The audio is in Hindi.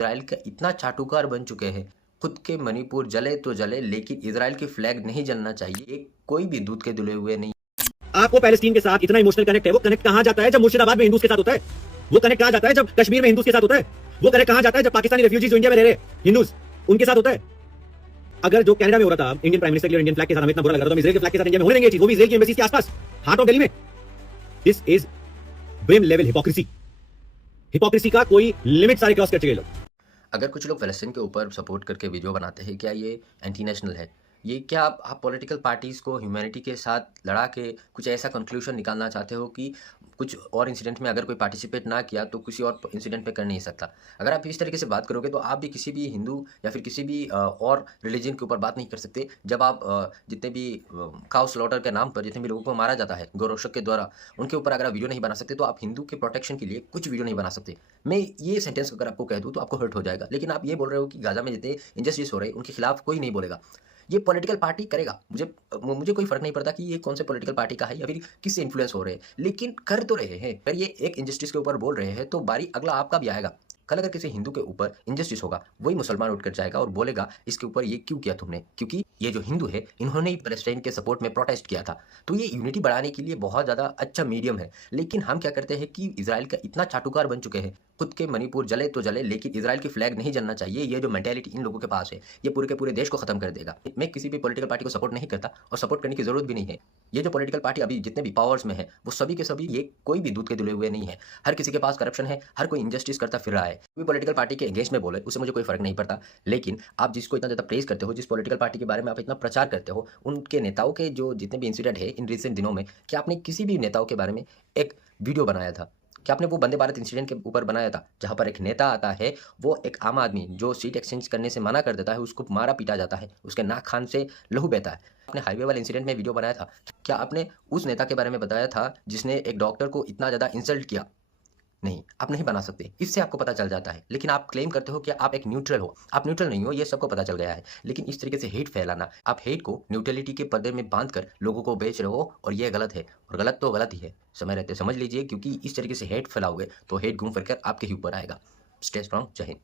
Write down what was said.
इसराइल का इतना चाटुकार बन चुके हैं, खुद के मणिपुर जले तो जले, लेकिन इसराइल की फ्लैग नहीं जलना चाहिए। एक कोई भी दूध के धुले हुए नहीं। आपको पैलेस्टीन के साथ इतना इमोशनल कनेक्ट है। वो कनेक्ट कहां जाता है जब मुर्शिदाबाद में हिंदूज के साथ होता है। वो कनेक्ट कहां जाता है जब कश्मीर में हिंदूज के साथ होता है। वो कनेक्ट कहां जाता है जब पाकिस्तानी रेफ्यूजीज जो इंडिया में रह रहे हिंदूज उनके साथ होता है। अगर जो कनाडा में हो रहा था इंडियन प्राइम मिनिस्टर के लिए इंडियन फ्लैग के साथ हमें इतना बुरा लग रहा था, तो इजराइल के फ्लैग के साथ इंडिया में होने देंगे ये चीज, वो भी इजराइल की एम्बेसी के आसपास, हार्ट ऑफ दिल्ली में। This is brim level hypocrisy. Hypocrisy का कोई लिमिट सारे क्रॉस कर चुके लोग। अगर कुछ लोग फ़लस्तीन के ऊपर सपोर्ट करके वीडियो बनाते हैं, क्या ये एंटी नेशनल है? ये क्या आप पॉलिटिकल पार्टीज़ को ह्यूमैनिटी के साथ लड़ा के कुछ ऐसा कंक्लूजन निकालना चाहते हो कि कुछ और इंसिडेंट में अगर कोई पार्टिसिपेट ना किया तो किसी और इंसिडेंट पे कर नहीं सकता? अगर आप इस तरीके से बात करोगे तो आप भी किसी भी हिंदू या फिर किसी भी और रिलीजन के ऊपर बात नहीं कर सकते। जब आप जितने भी काउ स्लॉटर के नाम पर जितने भी लोगों को मारा जाता है गौरक्षक के द्वारा, उनके ऊपर अगर आप वीडियो नहीं बना सकते तो आप हिंदू के प्रोटेक्शन के लिए कुछ वीडियो नहीं बना सकते। मैं ये सेंटेंस अगर आपको कह दूँ तो आपको हर्ट हो जाएगा, लेकिन आप ये बोल रहे हो कि गाजा में जितने इंजस्टिस हो रहे हैं उनके खिलाफ कोई नहीं बोलेगा। ये पॉलिटिकल पार्टी करेगा, मुझे कोई फ़र्क नहीं पड़ता कि ये कौन से पॉलिटिकल पार्टी का है या फिर किससे इन्फ्लुएंस हो रहे हैं, लेकिन कर तो रहे हैं। अगर ये एक इनजस्टिस के ऊपर बोल रहे हैं तो बारी अगला आपका भी आएगा। कल अगर किसी हिंदू के ऊपर इनजस्टिस होगा, वही मुसलमान उठकर जाएगा और बोलेगा इसके ऊपर ये क्यों किया तुमने, क्योंकि ये जो हिंदू है इन्होंने ही पैलेस्टाइन के सपोर्ट में प्रोटेस्ट किया था। तो ये यूनिटी बढ़ाने के लिए बहुत ज़्यादा अच्छा मीडियम है, लेकिन हम क्या करते हैं कि इसराइल का इतना चाटुकार बन चुके हैं, खुद के मणिपुर जले तो जले, लेकिन इसराइल की फ्लैग नहीं जलना चाहिए। ये जो मेंटालिटी इन लोगों के पास है, ये पूरे के पूरे देश को खत्म कर देगा। मैं किसी भी पॉलिटिकल पार्टी को सपोर्ट नहीं करता और सपोर्ट करने की जरूरत भी नहीं है। ये जो पॉलिटिकल पार्टी अभी जितने भी पावर्स में है, वो सभी के सभी ये कोई भी दूध के धुले हुए नहीं है। हर किसी के पास करप्शन है, हर कोई इनजस्टिस करता फिर रहा है। कोई पॉलिटिकल पार्टी के अगेंस्ट में बोले उससे मुझे कोई फर्क नहीं पड़ता, लेकिन आप जिसको इतना ज़्यादा प्रेज करते हो, जिस पॉलिटिकल पार्टी के बारे में आप इतना प्रचार करते हो, उनके नेताओं के जो जितने भी इंसिडेंट है इन रिसेंट दिनों में, क्या आपने किसी भी नेताओं के बारे में एक वीडियो बनाया था? क्या आपने वो वंदे भारत इंसिडेंट के ऊपर बनाया था जहां पर एक नेता आता है, वो एक आम आदमी जो सीट एक्सचेंज करने से मना कर देता है उसको मारा पीटा जाता है, उसके नाक खान से लहू बहता है? आपने हाईवे वाले इंसिडेंट में वीडियो बनाया था? क्या आपने उस नेता के बारे में बताया था जिसने एक डॉक्टर को इतना ज़्यादा इंसल्ट किया? नहीं, आप नहीं बना सकते। इससे आपको पता चल जाता है, लेकिन आप क्लेम करते हो कि आप एक न्यूट्रल हो। आप न्यूट्रल नहीं हो, ये सबको पता चल गया है। लेकिन इस तरीके से हेट फैलाना, आप हेट को न्यूट्रलिटी के पर्दे में बांधकर लोगों को बेच रहे हो और ये गलत है, और गलत तो गलत ही है। समय रहते समझ लीजिए, क्योंकि इस तरीके से हेट फैलाओगे तो हेट घूम फिर कर आपके ही ऊपर आएगा। Stay strong. जय हिंद।